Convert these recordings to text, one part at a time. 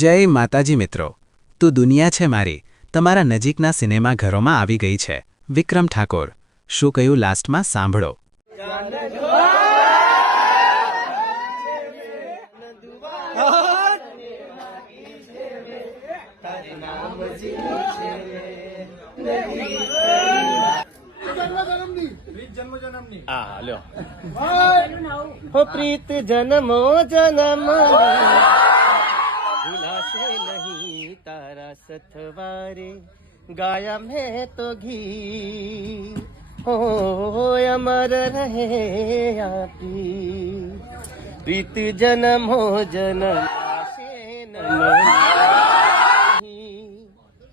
જય માતાજી મિત્રો, તું દુનિયા છે મારી તમારા નજીકના સિનેમા ઘરોમાં આવી ગઈ છે. વિક્રમ ઠાકોર શું કહ્યું લાસ્ટમાં સાંભળો. हो प्रीत जन्मो जन्म भूलासे नहीं तारा सथवारे गाया मैं तो घी हो अमर रहे आपी प्रीत जन्मो जन्म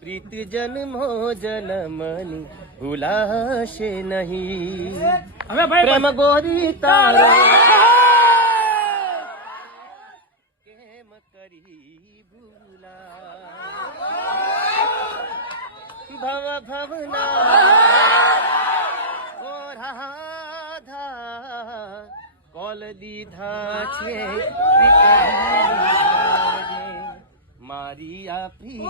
प्रीत जन्मो जन्मनी भूलाशे नहीं प्रेम गोरी तारो केम करी भूला भव भवना ओ राधा कोल દીધા છે મારી આ પ્રીત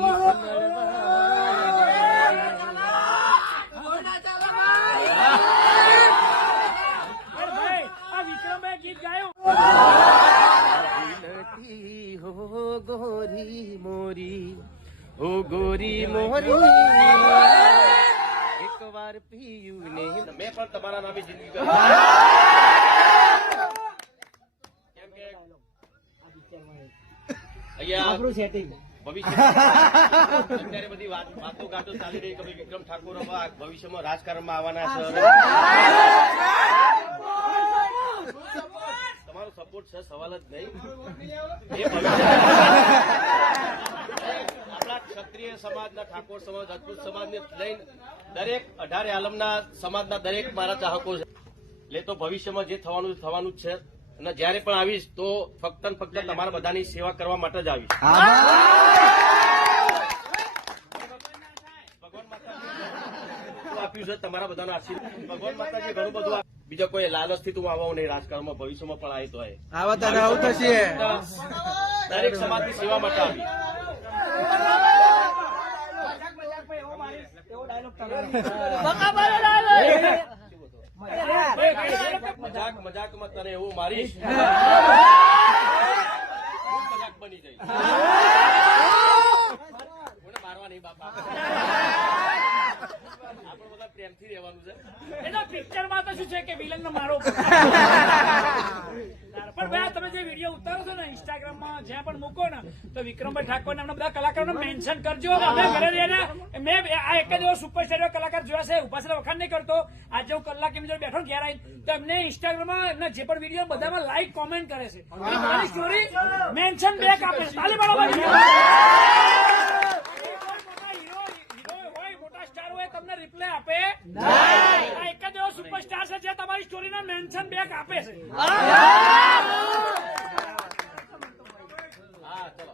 हो गोरी मोरी हो गोरी मोरी एक વાર પીયું ને મેં પણ તમારા નામે જિંદગી કરી કેમ કે અહીંયા આપણું સેટિંગ ભવિષ્યમાં બધી વાતો ગાતો ચાલી રહી કે વિક્રમ ઠાકોર ભવિષ્યમાં રાજકારણમાં આવવાના છે. તમારો સપોર્ટ છે, સવાલ જ નહીં. આપણા ક્ષત્રિય સમાજના, ઠાકોર સમાજ, રાજપૂત સમાજને લઈને દરેક 18 આલમના સમાજના દરેક મારા ચાહકો છે. એટલે તો ભવિષ્યમાં જે થવાનું થવાનું જ છે. અને જયારે પણ આવીશ તો ફક્ત ને ફક્ત તમારા બધાની સેવા કરવા માટે જ આવીશ. ભગવાન માતાજી આપ્યું છે તમારા બધાનો આશીર્વાદ. ભગવાન માતાજી ઘણું બધું બીજા કોઈ લાલચથી તું આવવાનું નહીં. રાજકારણમાં ભવિષ્યમાં પણ આવી તો આવું થશે. દરેક સમાજની સેવા માટે આવી. મજાકમાં તને એવું મારીશ મજાક બની જઈશ. કોને મારવા નહીં બાપા, આપણે બધા પ્રેમથી રહેવાનું છે. એના પિક્ચરમાં તો શું છે કે વિલન ને મારો પણ ભાઈ તમે જે વિડીયો ઉતારો છો ને ઇન્સ્ટાગ્રામમાં જ્યાં પણ મૂકો ને તો વિક્રમભાઈ ઠાકોર નામના બધા કલાકારોને મેન્શન કરજો. અમે ઘરે રહીને મેં આ એક જ એવો સુપરસ્ટાર કલાકાર જોયા છે, ઉભા છે વખાણ નહીં કરતો. આજે હું કલાક એમની જોડે બેઠો ઘેર આવી તો એમને ઇન્સ્ટાગ્રામમાં એમના જે પણ વિડીયો બધામાં લાઈક કોમેન્ટ કરે છે, મારી સ્ટોરી મેન્શન બેક આપે છે. તાલી બરાબર તમને રિપ્લાય આપે એક જ એવો સુપરસ્ટાર છે જે તમારી સ્ટોરીને મેન્શન બેક આપે છે. હા ચલો.